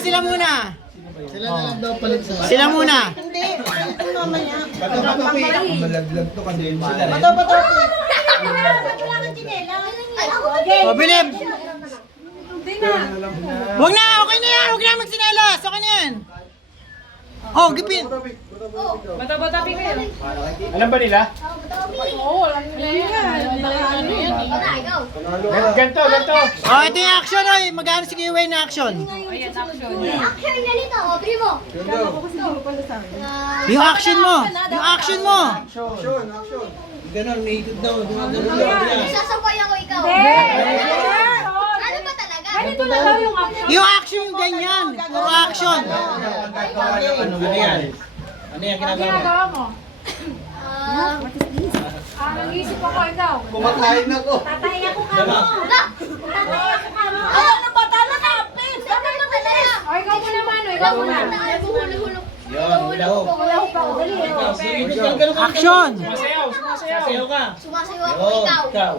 sila muna. Sila na lang daw palit sa... Sila muna. Hindi, ito mamaya. Bato-bato, malaglag to kasi yung sila. Bato-bato. O, bilib. Huwag na, okay na yan. Huwag na magsinelas. Okay na yan. Oh, gipin. Bata-bata pi kayo. Alam ba nila? Oo, alam nila yan. Ganto, ganto. Oh, ito yung action, oy. Magkano si Kiway na action? Ayan, action. Action ganito, oh, primo. Yung action mo. Yung action mo. Action, action. Ganon, may ikot daw. Ganon. Sasampay ako ikaw. Ano ba talaga? Ganito na daw yung action. Yung action yung ganyan. Puro action. Ano yan? Ano yan Ang ginagawa mo? ginagawa mo? Ah, Nag-iisip ako ikaw. Kumakain ako. tatay ako ka mo. Tatay ako ka mo. Ano ba talaga? Please, ano ba talaga? O, ikaw muna, Mano. Ikaw muna. Hulog-hulog. Yan, hulog. Wala ko pa. Dali. Action. Sumasayaw, sumasayaw. Sasayaw ka. Sumasayaw ako, Oo, ikaw. ikaw.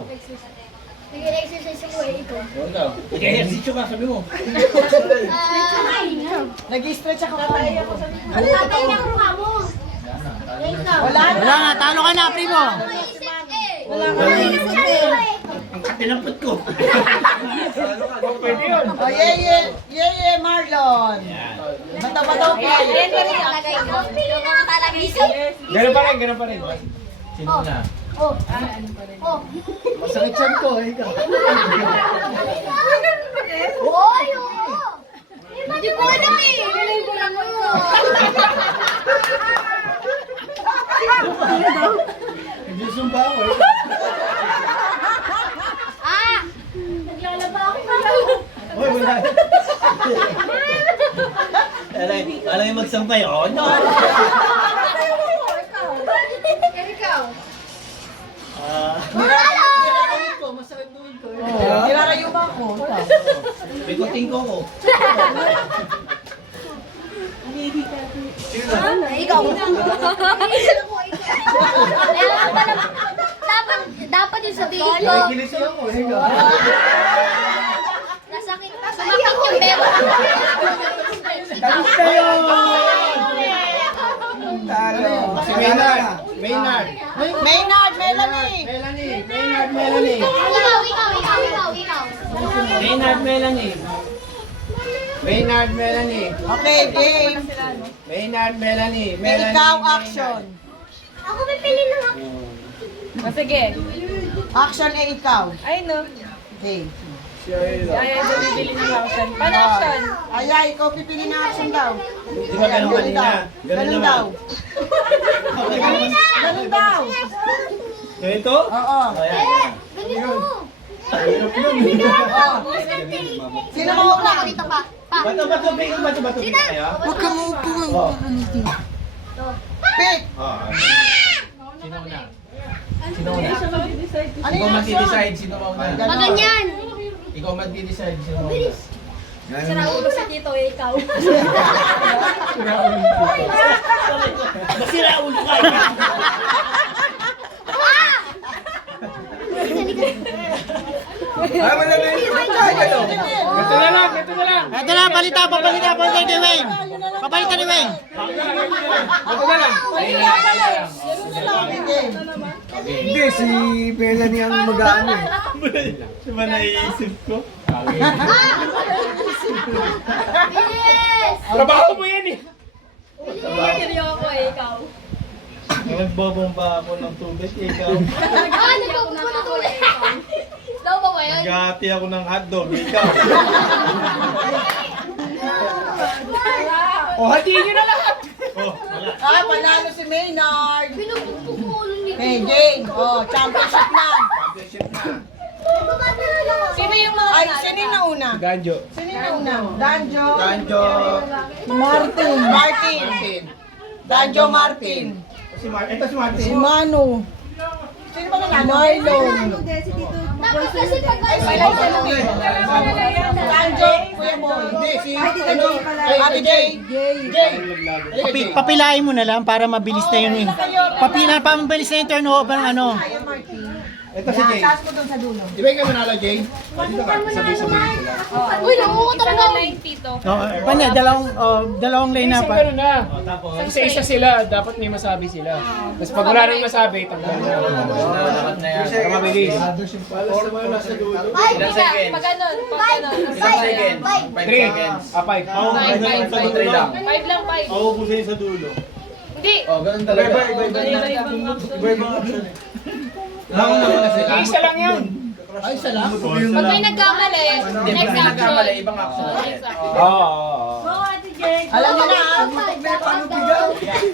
Nag-exercise ako, ikaw. Oo, ikaw. Nag-ehersityo ka, sabi mo. Nag-stretch ako tatay ako. Ano tatay ako ka mo? Wala na. Wala nga, talo ka na, primo. Naisip eh. Wala ka na. Ang katinampot ko. Pwede yun. Oh, yeah, Marlon. Bato-bato. Ayan ba rin talaga ikaw? Yung mga talaga ikaw? Ganun pa rin, ganun pa rin. Sino na? Oh. Oh. Masakit siyan ko, ikaw. Oy, oo. Hindi ko alam eh. Nilay ko lang mo. Hindi sumba ako eh. Ah! Naglalaba ako. Uy, wala. Alam yung magsampay, oh no! Ikaw. Nilakayin ko, masakit doon ko. Kinakayuman ko. May kuting ko ko. Ikaw. Dapat yung sabihin ko. Kiliti ako, ikaw. Nasakit. Sumakit yung bebo. Tapos tayo! Talo. Si Maynard. Maynard. Maynard, Melanie. Melanie. Ikaw. Maynard, Melanie. Maynard, Melanie. Okay, game. Maynard, Melanie. Ikaw, action. Ako pipili lang ako. Sige. Action ay ikaw. Ay, no. Okay. Ay, ito bibili ng action. Paano action? Ay, ikaw pipili na action daw. Di ba ganun kanina? Ganun daw. Ganun daw. Ganito? Oo. Ayan. Ganito. Oo. Sino mauna? Ako dito pa. Pa. Bato, bigyan kayo. Huwag ka maupo. Oh. Pick. Sino na? Sino na? Ano Ikaw yung action? mag-decide sino mauna. Maganyan. Ikaw mag-decide sino mauna. Sira ulo sa dito eh, ikaw. Masira ulo ka! Ah, wala na yun. Ito na lang, ito na lang. Ito na, papalita kay Wayne. Papalitan ni Wayne. Ito na lang. Hindi, si Melanie ang mag-ano eh. Siya ba naiisip ko? Yes! Trabaho mo yan eh. Seryo ako eh, ikaw. Nagbobomba ako ng tubig, ikaw. Ah, nagpupunta tuloy. Daw ba ba yun? Gati ako ng hotdog, ikaw. O, hatiin nyo na lahat! Oh, wala. Ah, panalo si Maynard. Pinupupo ko ulo ni Okay, game. Oh, championship na. Championship na. Sino yung mga Ay, sino yung nauna? Ganjo. Sino yung nauna? Danjo. Ganjo. Martin. Martin. Danjo Martin. Ito si Martin. Si Manu. Sino ba nanalo? Marlon. Dapat kasi pag Danjo, Kuya Boy. Hindi, si... Ate Jay. Papilain mo na lang para mabilis na yun. Mabilis na yung turnover ng ano. Kuya Martin. Ito si Jay. Taas mo doon sa dulo. Di ba ikaw manalo, Jay? Dito ka, sabay-sabay sila. Uy, nangungo Isa talaga. na line, Tito. Panya, dalawang lane na Isang pa. ganun na. Isa-isa sila, dapat may masabi sila. Tapos pag wala rin masabi, tanggal na. Dapat na yan. Para mabilis. Ay, Hindi na, pag ganun, pag ganun. Isang second. 3. 5. Three lang. 5 lang, 5. Ako kung sa'yo sa dulo. Hindi. Oh, ganun talaga. Iba-ibang option eh. Isa lang yan. Ay, isa lang? Pag may nagkamali, next action. Ibang action. Next action. Oo. Alam niyo na,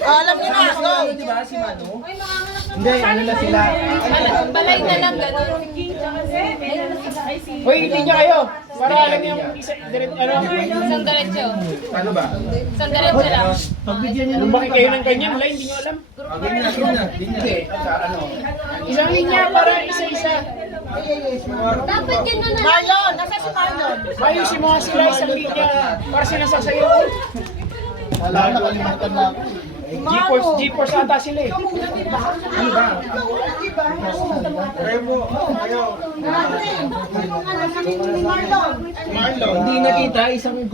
alam niyo na, go! Di ba si Manu? Hindi, ano na sila. Balay na lang, ganun. Hoy, hindi niya kayo. Para alam niyo yung isa, ano. Isang diretso. Ano ba? Isang diretso lang. Kung bakit kayo ng ganyan, wala, hindi niyo alam. Hindi. Ano? Isang linya para isa-isa. Dapat gano'n na. Marlon, nasa si Marlon? Ayusin mo nga sila isang linya para sinasasayo. Nakalimutan na ako. G-Force ata sila eh. Ano ba? Kayo po. Kayo. Hindi nakita, isang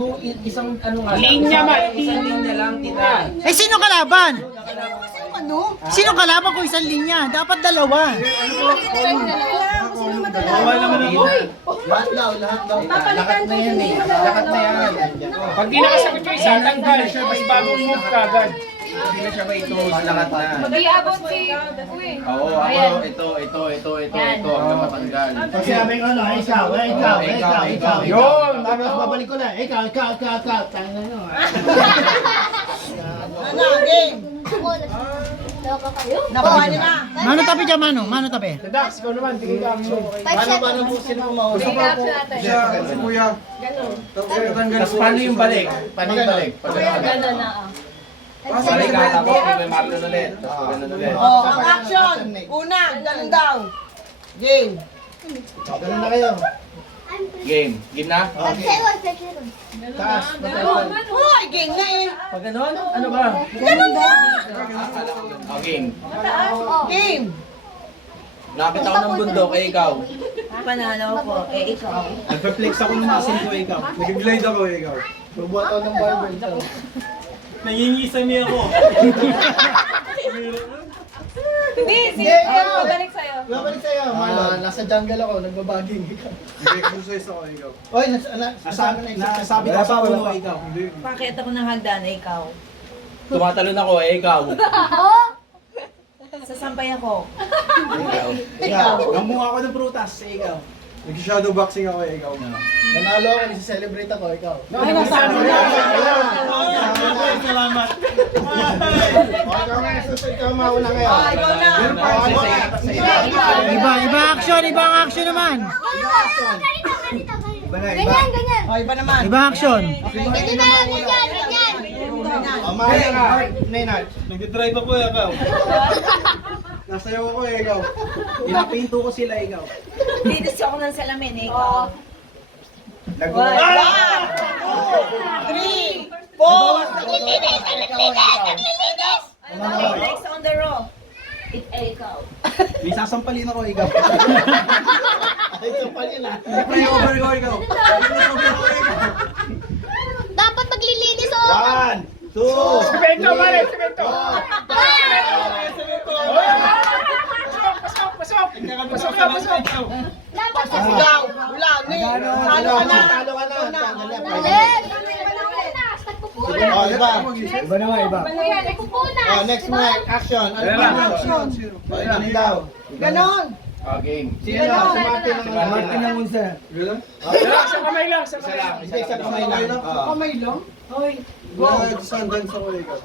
ano nga. Linya man. Isang linya lang, tita. Eh, sino kalaban? Sino kalaban kung isang linya? Dapat dalawa. Bawal naman ako. Lahat daw. Lahat na yan eh. Lahat na yan. Pag di nakasagot yung isa, tanggal. Mas bagong move ka agad. Hindi na siya ba ito? Lahat na. Mag-iabot si Uy. Oo, Ayan. ito, hanggang matanggal. Kasi aming ano, ikaw. Yun. Babalik ko na. Ikaw. Tanga nyo. Ano, game? Loko kayo. Nakuha niyo na. Mano tabi dyan, Mano? Mano tabi? Dax, ikaw naman. Tingin ka action. 5 seconds. Sige, action natin. Si Kuya. Tapos paano yung balik? Paano yung balik? Ganun na. Balik ka, tapos may Marlon ulit. Tapos ganun ulit. Oh, ang action. Una, ganun daw. Game. Ganun na kayo. Game. Game na? Taas. Hoy, game na eh. Pag ganun? Ano ba? Ganun na. Oh, game. Game. Nakakita ko ng bundok, eh ikaw. Panalo ko, eh ikaw. Nagpa-flex ako ng muscle ko, ikaw. Nag-glide ako, ikaw. Bubuhat ako ng barbell. Nangingisami ako. Hindi, sige. Pabalik sa'yo. Babalik sa'yo, Marlon. Nasa jungle ako, nagbabaging. Hindi, exercise ako, ikaw. Oy, nasabi Wala pa ulo, ikaw. Hindi. Pakita ko ng hagdan, eh ikaw. Tumatalon ako, eh ikaw. Sasampay ako. Ikaw. Namunga ako ng prutas, ikaw. Nag-shadow boxing ako, ikaw. Nanalo ako, nisi-celebrate ako, ikaw. Ay, nasabi na. Salamat. Ikaw mauna ngayon. Ah, ikaw na. Iba action naman. Ganyan, ganyan. Oh, iba naman. Iba action. Ganyan na, ganyan. Mamaya ka. Maynard. Nag-drive ako, ikaw. Nasayaw ako, ikaw. Pinapinto ko sila, ikaw. Linis ako ng salamin, eh ikaw. Nag-1, 3, 4. Naglilinis, naglilinis. Next on the row. Ikaw. May sasampalin ako, ikaw. Ito pa yun ah. Pre-over ko, ikaw. Pre-over ko, ikaw. Dapat maglilinis oh. 1, 2, Semento, Mare, semento. Pasok. Dapat sa Ikaw. Wala, ni. Talo ka na. Talo ka na. Mali. Nagpupunas. Oh, iba. Iba naman, iba. Nagpupunas. Oh, next mo, action. Ano ba? Action. Ano daw? Ganon. Oh, game. Sino Ganon. na? Sumati ng Martin ng unsa. Gano'n? Sa kamay lang. Hindi, isang kamay lang. Kamay lang. Hoy. Sundance ako, ikaw.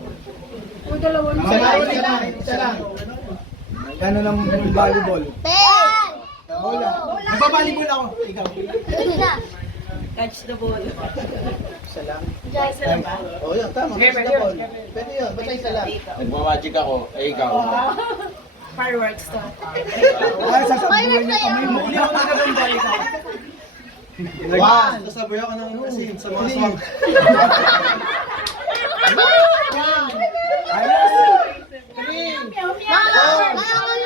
Isa lang. Gano'n lang volleyball. 10. Bola. Nagbabalibol ako, ikaw. Yun na. Catch the ball. Isa lang. Diyan. Oh, yun, tama. Sige, pwede yun. Pwede yun, basta isa lang. Nagmamagic ako, eh ikaw. Fireworks to. Ay, sasabuhin niyo kami. Muli ako nagaganda, ikaw. Nasasaboy ako ng kasi sa mga swamp. Mga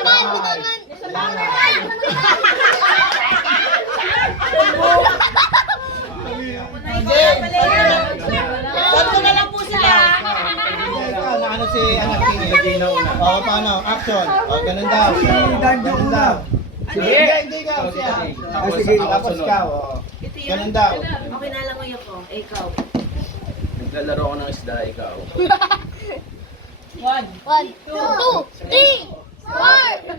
naman. si anak Gina una. Oo, paano? Action. O, ganun daw. Ganun daw. Sige. Hindi ikaw siya. Ah, sige. Tapos ikaw. o. Ganun daw. Okay na lang ngayon ko. Ikaw. Naglalaro ko ng isda, ikaw. 1, 2, 3, 4.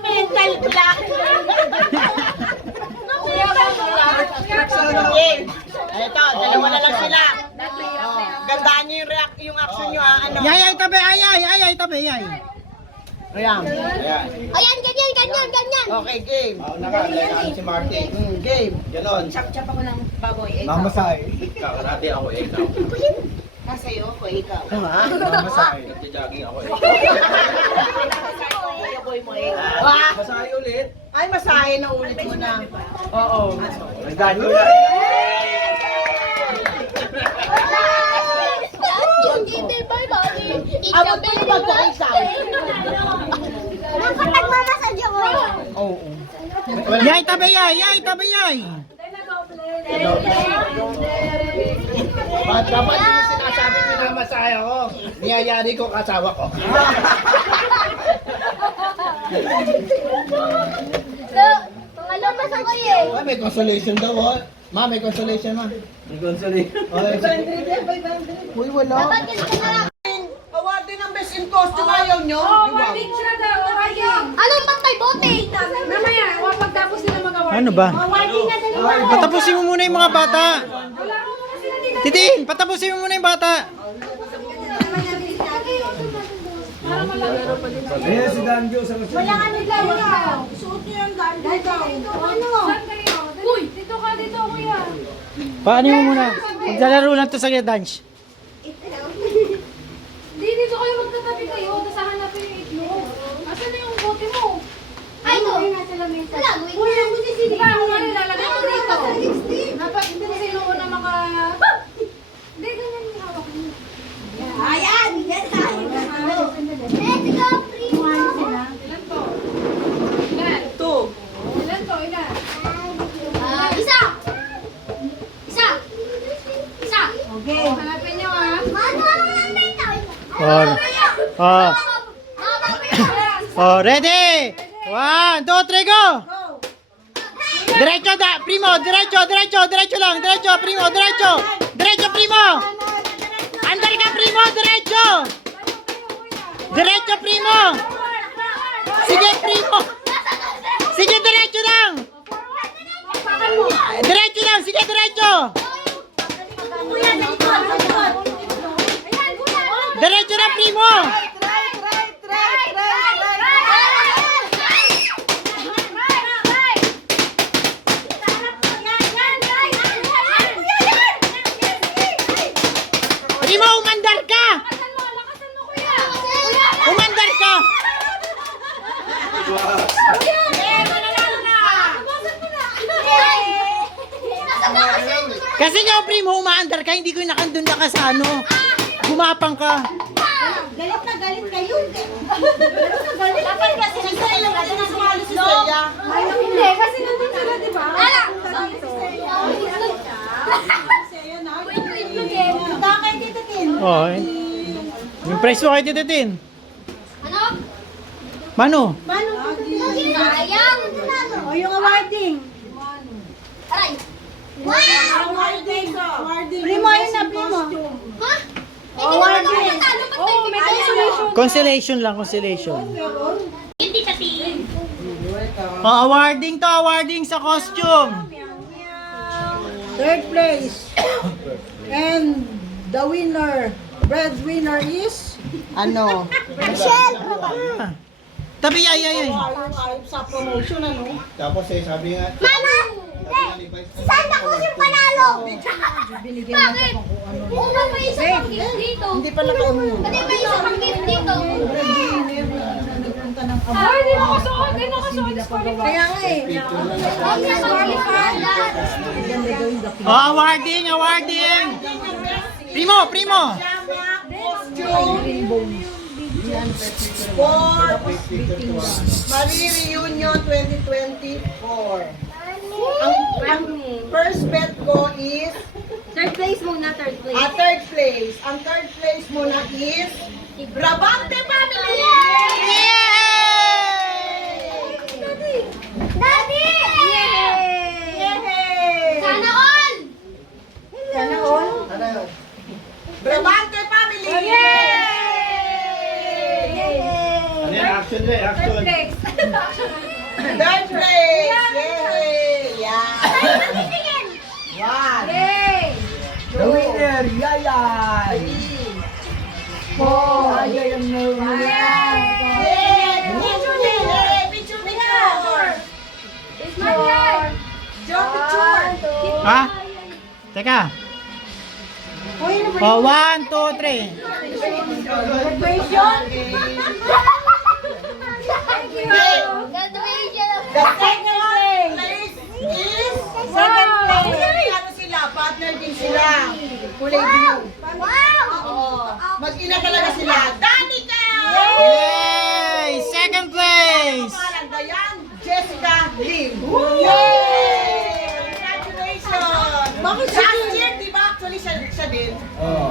Mental block. Ito, dalawa na lang sila. Gandaan niyo yung action niyo ha. Ano? Yay, tabi, ay, tabi, ay. Ayan. Ayan. Ayan, ganyan. Okay, game. Mauna ka, like si Martin. Game. Ganon. Chap-chap ako ng baboy. Ikaw. Mamasay. Ikaw, karate ako, ikaw. Kasayo ako, ikaw. Mamasay. Nagja-jogging ako, Baboy mo, ikaw. Ah! Masahe ulit. Ay, masahe na ulit mo na. Oo. Nagdaan ko na. Abot mo yung pagkaisay. Bakit nagmamasadya ko? Yay, tabi, ay. Dapat yung sinasabi pinamasahe ako. Niyayari ko kasawa ko. Pangalabas ako eh. Ah, may consolation daw, oh. Ma, may consolation, ma. May consolation. Uy, wala. Dapat ganito na lang. Award din ang best in costume ayaw nyo. Anong pantay bote? Mamaya, pagtapos nila mag-award. Ano ba? Awarding na dali. Patapusin mo muna yung mga bata. Titin, patapusin mo muna yung bata. Ayan si Danjo sa kasi. Wala ka naglalaro. Suot niyo yung dito. Ano? Uy, dito ka, kuya. Paano mo muna? Maglalaro lang to sa dance. Hindi, dito kayo magtatabi kayo. Tapos hahanapin yung itlog. Asan na yung bote mo? Ay, ito. Wala, gawin mo. Di ba, ako nga nilalagay ko dito. Dapat hindi sino una maka... Hindi, ganyan yung hawak mo. Ayan, yan tayo. Let's go, primo. Ilan to? Ilan? Two. Ilan to? Ilan? Isa. Okay. Hanapin nyo ah. Ready? 1, 2, 3, go! Diretso, primo, diretso lang, primo, diretso, primo! Andar ka, primo, diretso! Diretso, primo! Sige, primo! Sige, diretso lang! Diretso lang, sige, diretso! Diretso na, primo! Primo, umandar ka! Umandar ka! Kasi nga, primo, umaandar ka, hindi ko nakandun na ka sa ano. Gumapang ka. Galit na galit kayo. Dapat kasi nagsasabi lang kasi nasumali si Celia. Hindi, kasi nandun sila, di ba? Ala! Takay dito, Kin. Oh, impress mo kay Tito Tin. Ano? Mano? Sayang! O yung awarding. Aray! Awarding. Primo yun na, primo. Ha? Hindi naman ako natalo. Ba't may consolation? Consolation lang, consolation. Hindi pati. Oh, awarding sa costume. Third place. And the winner, breadwinner is, ano? Michelle! Ah. Tabi, ay. Ayun sa promotion, ano? Tapos sabi nga, Mama! Santa Cruz yung panalo! Bakit? Una pa isa pang gift dito. Hindi pa nakaano. Pati pa isa pang gift dito. Ah, hindi nakasuot. Hindi nakasuot. Kaya nga eh. Ay, qualified. Oh, awarding. Primo. For Marie Reunion 2024. Ang first bet ko is Third place muna, third place. Third place. Ang third place muna is Brabante Family! Daddy! Yay! Sana all! Sana all. Brabante Family! Ano yan? Action ba? Action. Third place. Third place! Yay! Yeah! One! Yay! The winner, Yayay! Yayay ang Yay! Picture! Picture! It's my turn. Joe, picture! Ha? Teka. Oh, 1, 2, 3. Graduation! Thank you. The second place is second place. Ano sila? Partner din sila. Kulay blue. Oo. Mag-ina talaga sila. Danica! Yay! Second place! Pangalan, Dayan Jessica Lim. Yay! Congratulations! Last year, di ba? Actually, siya din.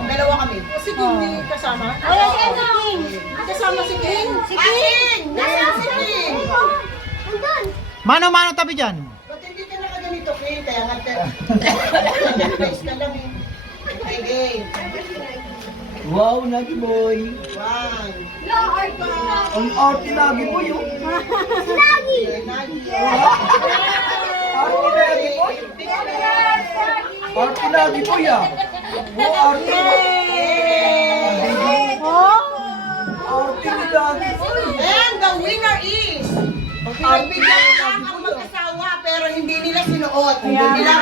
Dalawa kami. Si King di kasama? Wala si King. Kasama si King? Si King! Nasaan si King? Mano-mano tabi dyan. Ba't hindi ka nakaganito, King? Kaya nga, place ka lang eh. Okay, game. Wow, Nagi Boy! One. Ang arte Nagi Boy, oh! Okay, Nagi. Arte Nagi Boy! Arte Nagi Boy, ah! Wow, arte! Arte ni Nagi Boy! And the winner is pinagbigyan lang ang mag-asawa pero hindi nila sinuot. Hindi nila,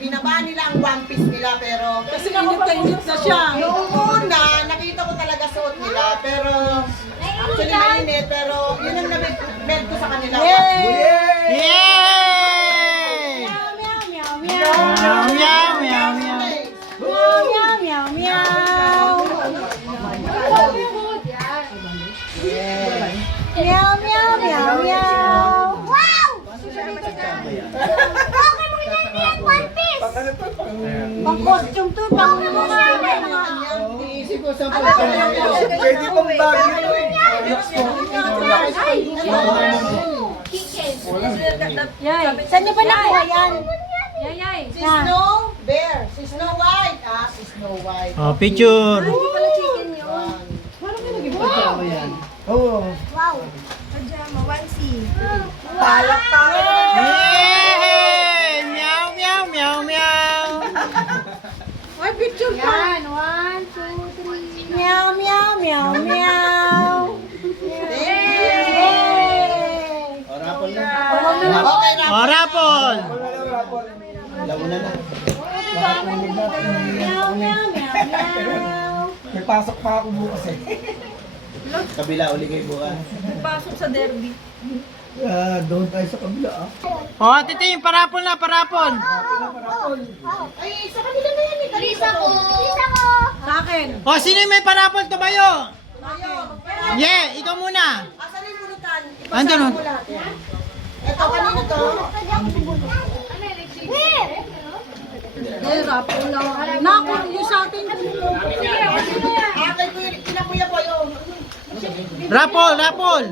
binaba nila ang one piece nila pero kasi init na siya. Noong una, nakita ko talaga suot nila pero actually mainit pero yun ang nabig ko sa kanila. Yay! Meow, meow, meow, meow. Wow! Okay mo yan yan, One Piece! Pang-costume to, pang Iisip ko sa Pwede pang bagay ito, eh! Yay. Saan niyo ba nakuha yan? Yay. Si Snow Bear. Si Snow White. Si Snow White. Oh, picture. Hindi pala chicken yun. Oo! Wow! Pajama, onesie. Yay! Meow, meow, meow, meow. Ay, picture pa. Yan, 1, 2, 3. Meow, meow, meow, meow. Yay! Rapol na. Okay, Rafa. Oh, rapol. Laguna na. Meow, meow, meow, meow. May pasok pa ako bukas, eh! Kabila, uli kayo bukas. Pasok sa derby. Doon tayo sa kabila, ah! Oh, titing, parapol na, parapol. Ay, sa kanila na yan. Lisa ko! Lisa ko! Sa akin. Oh, sino yung may parapol? Tumayo. Tayo. Yeah, ikaw muna. Asan yung bulutan? Andun, Ipasama mo lahat. Ito, kanino to? Eh, rapo lang. Naku, yung sa atin. Kay Kuya po yun. Rapol, rapol.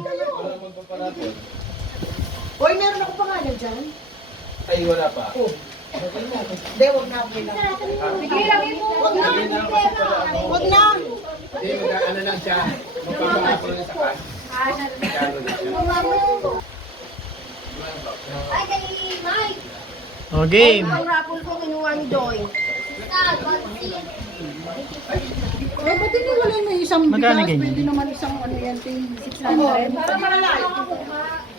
Hoy, meron ako pangalan dyan. Ay, wala pa. Hindi, wag na. Okay lang. Wag na. Wag na. Hindi, mag-ano lang siya. Magpapakapon na sa kan. Ay, kay Mike! Oh, game. Ang rapol ko kinuha ni Joy. Eh, ba't hindi wala na isang Magkano bigas? ganyan? Pwede naman isang ano yan, 600. Para malalay.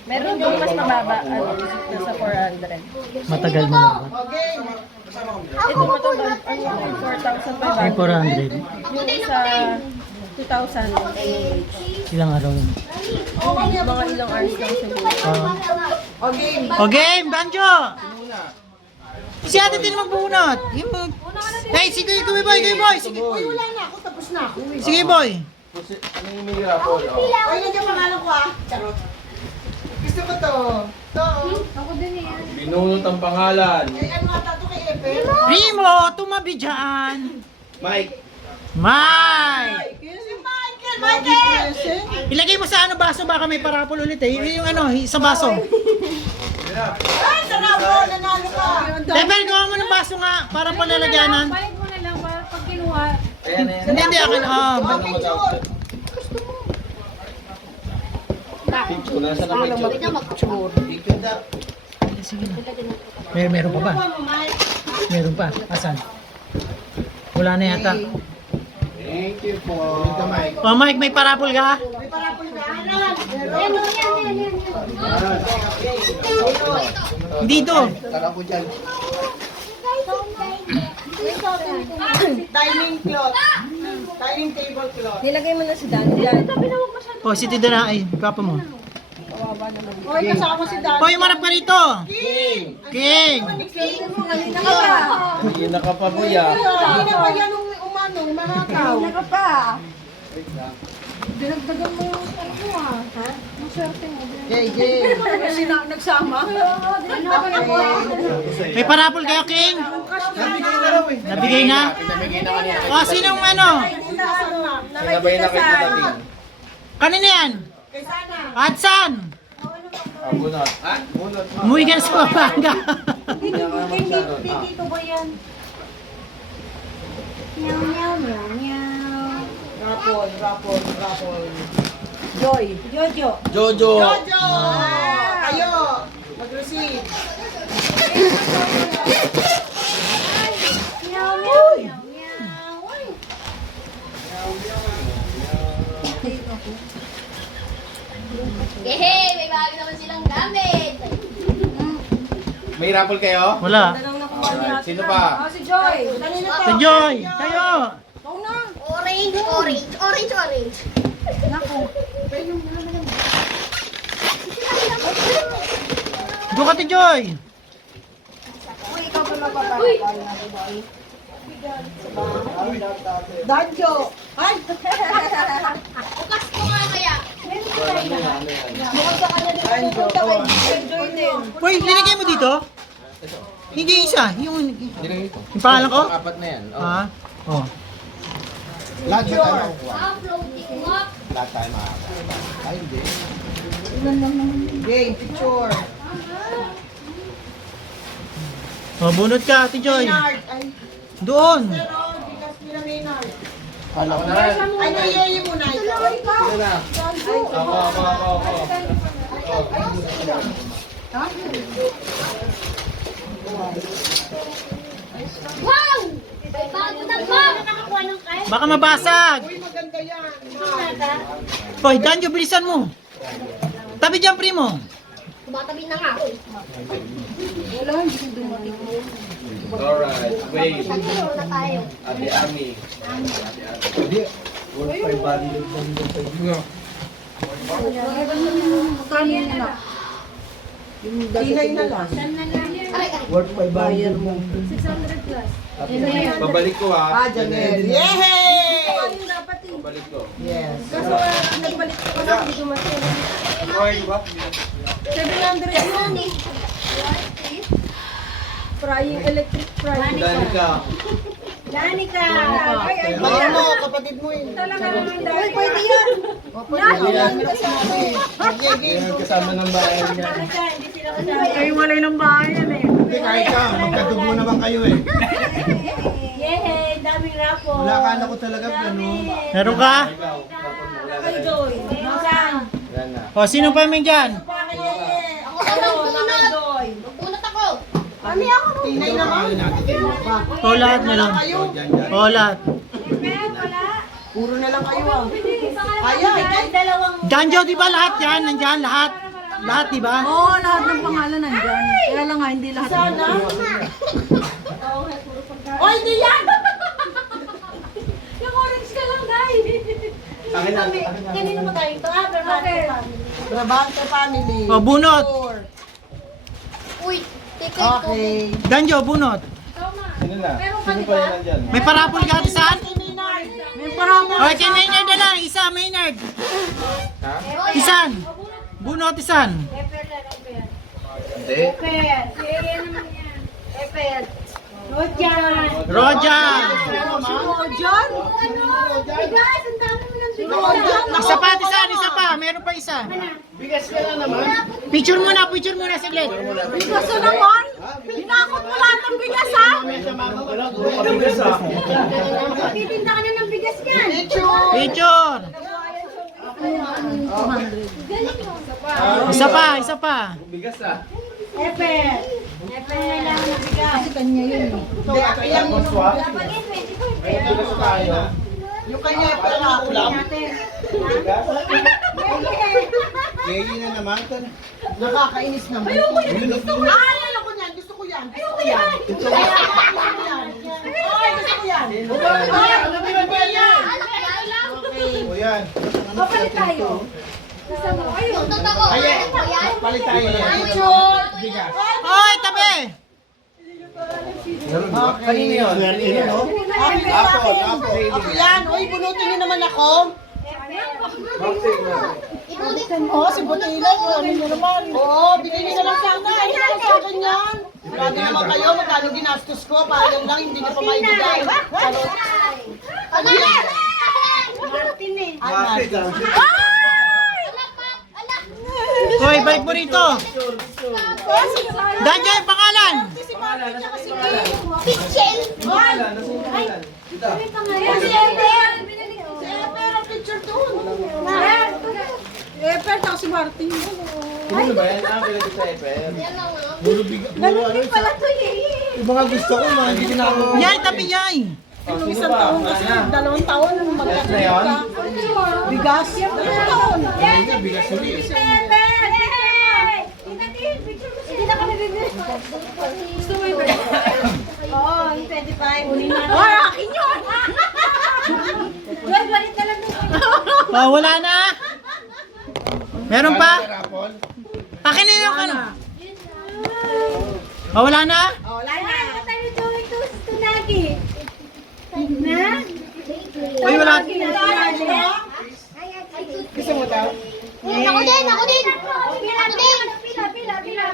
Meron doon mas mababa, nasa 400. Matagal mo na. Okay. Ito mo ito, 4,500. Ay, 400. Yung isa, 2,000. Ilang araw yun? Mga ilang hours lang siguro. Okay. Oh, game, Banjo. Si ate din magbunot. Hey, sige, kuya boy, kuya boy. Sige, Uy, wala na ako. Tapos na ako. sige boy. Ano yung may rapol? Ay, nandiyan pangalan ko Charot. Gusto ko to. To. Ako din eh. Binunot ang pangalan. Ay, ano ata to kay Primo, tumabi dyan. Mike. Mike! Si Michael! Ilagay mo sa ano baso, baka may parapol ulit eh. Yung ano, sa baso. Ay, sarap mo, nanalo ka. Pepper, gawa mo ng baso nga, para palalagyanan. Balik mo na lang para pag kinuha. Ayan, ayan. Hindi, akin. Picture. Picture. Nasa na picture? Picture daw. Meron pa ba? Meron pa. Asan? Wala na yata. Thank you po. Mike. Oh, Mike, may parapol ka? May parapol ka. Dito. Tara ko dyan. Dining cloth. Dining table cloth. Nilagay mo na si Dan dyan. Oh, si Tito na, ay, papa mo. Oy, kasama si Daddy. Oh, yung marap ka rito. King. Hindi nakapabuya. Hindi na pa yan nung umano, mahakaw. Dinagdagan mo yung ano ah. Ha? Ang swerte mo. JJ. Kasi nagsama. May parapol kayo, King? Nabigay na raw eh. Nabigay na? Nabigay na kanina. Oh, sinong ano? Sinabay na kay Tita Tin. Kanina yan? Kay Sana. At saan? Bunot. Bunot. Umuwi ka na sa Pampanga. Dito ba yan? Meow, meow, meow, meow. Rapol. Joy. Jojo. Jojo. Jojo! Kayo, mag-receive. Meow, meow, meow, meow. Uy. Yehey! May bago naman silang gamit. May raffle kayo? Wala. Sino pa? Oh, si Joy. Si Joy, tayo. Orange. Doon ka, Joy. Danjo. Ay! Bukas ko nga kaya. Uy, linagay mo dito? Hindi isa. Yung pangalan ko? Apat na yan. Ha? Oh. Lahat na tayo makukuha. Uploading mo. Lahat tayo makakakuha. Ay, hindi. Game, picture. Oh, bunot ka, Ate Joy. Maynard. Ay, Doon. pero bigas nila Maynard. Kala ko na rin. Ay, nayayay mo na ito. Sino na? Ako. Wow! Bago na ba? Nakakuha ng kaya? Baka mabasag. Uy, maganda yan. Hoy, Danjo, bilisan mo. Tabi dyan, primo. Tumatabi na nga. Alright, wait. Tatlo na tayo. Ate Ami. Hindi. 1,500 Tingay na lang. Worth 500 mo. Babalik ko ha. Ah, Janelle. Yehey! Babalik ko. Yes. Okay, di ba? 700 yun. Frying, electric frying. Danica. Danica. Mahal mo, kapatid mo yun. Uy, pwede yan. Yan kasama ng bayan niya. Ay, walay ng bayan eh. Hindi, kahit ka. Magkadugo naman kayo eh. Yehey, daming rapo. Wala ka na ko talaga ano. Meron ka? Ikaw. Kay Joy. Nasaan? Yan na. O, sino pa may dyan? Ako na magbunot. Magbunot ako. Tingay naman. O, lahat na lang. O, lahat. Puro na lang kayo ah. Ayan. Dalawang. Danjo, di ba lahat yan? Nandyan, lahat. Lahat, di ba? Oo, lahat ng pangalan nandyan. Kaya lang nga, hindi lahat. Sana. Oy, di yan! Yung orange ka lang, guy. Akin na. Kanino mo tayo? Ito ah, Brabante family. Brabante family. O, bunot. Four. Uy, take it. Okay. Danjo, bunot. Sino na? Sino pa yan nandyan? May parapol ka, Ate San? May parang O, kay Maynard na lang. Isa, Maynard. Ha? Isan. Bunot, Isan. Hindi. Eper. Yan naman yan. Eper. Rojan! Rojan? Bigas, ang dami mo ng bigas. Isa pa, isa pa. Meron pa isa. Bigas ka na naman. Picture muna saglit. Bigas na naman? Hinakot mo lahat ng bigas, ha? Bigas ah. Titinda ka na ng bigas yan. Picture! Isa pa. Bigas ah. Epe kailangan ng bigas. Kasi kanya yun. Maswa. Dapat yun, 25. Bigas tayo. Yung kanya pala ulam. Bigas. Yegi na naman. Nakakainis naman. Alala ko niyan. Gusto ko yan. Gusto ko yan. Gusto ko yan. O yan. Papalit tayo. Gusto mo? Ayun. Totoo. Palit tayo yan. Bigas. Oy, tabi! Kanina yun. Ako yan. Uy, bunutin niyo naman ako. Oo, si Butila. Ano niyo naman? Oo, bigay niyo na lang sana. Ano naman sa akin yan? Grabe naman kayo. Magkano ginastos ko? Parang lang, hindi niyo pa maibigay. Ano yan? Martin eh. Bakit ah? Hoy, balik mo rito. Danjo yung pangalan. Pichel. Dito. Pero picture doon. Eper, tapos si Martin. Ano ba yan? Ah, pinag sa Eper. Puro bigas. Puro ano. Pala to eh. Yung mga gusto ko, mga hindi na ako. Yay, tabi yay. Yung isang taon kasi 2 taon ang Na yun? bigas. 2 taon. Bigas ulit. Hindi na kami bibili. Gusto mo yung Oo, yung 25. Ay, akin yun! Joy, balik na lang doon. Oh, wala na. Meron pa? Rapol. Akin na yung ano. Oh, wala na? Wala na. Tayo going to Tunagi. Na? Uy, wala. Gusto mo daw? Ako din, ako din.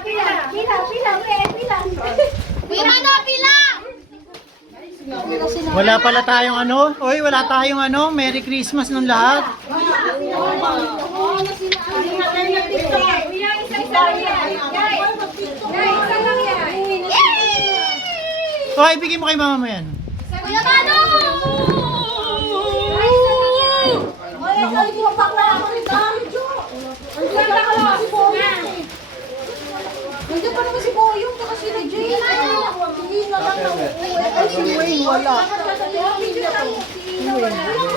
Pila. Pila na, pila. Wala pala tayong ano. Uy, wala tayong ano. Merry Christmas ng lahat. Uy, bigyan mo kay mama mo yan. Kuya Mano! Nandiyan pa naman si Boyong, saka si Regine. Hindi na lang na Ay, si Wayne, wala.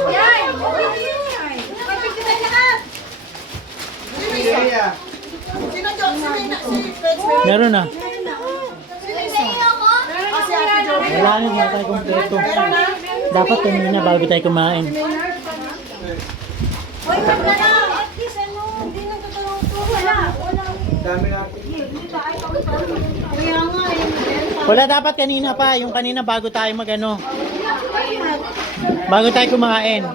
Yan! Iya. Sino John? Si Reyna? Si Fred? Meron na. Wala Wala na tayo kompleto. Dapat kanina bago tayo kumain. Hoy, wag na lang. At least ano, hindi nang totoo to. Wala. Dami natin. Kaya nga eh. Wala dapat kanina pa. Yung kanina bago tayo magano. Bago tayo kumain.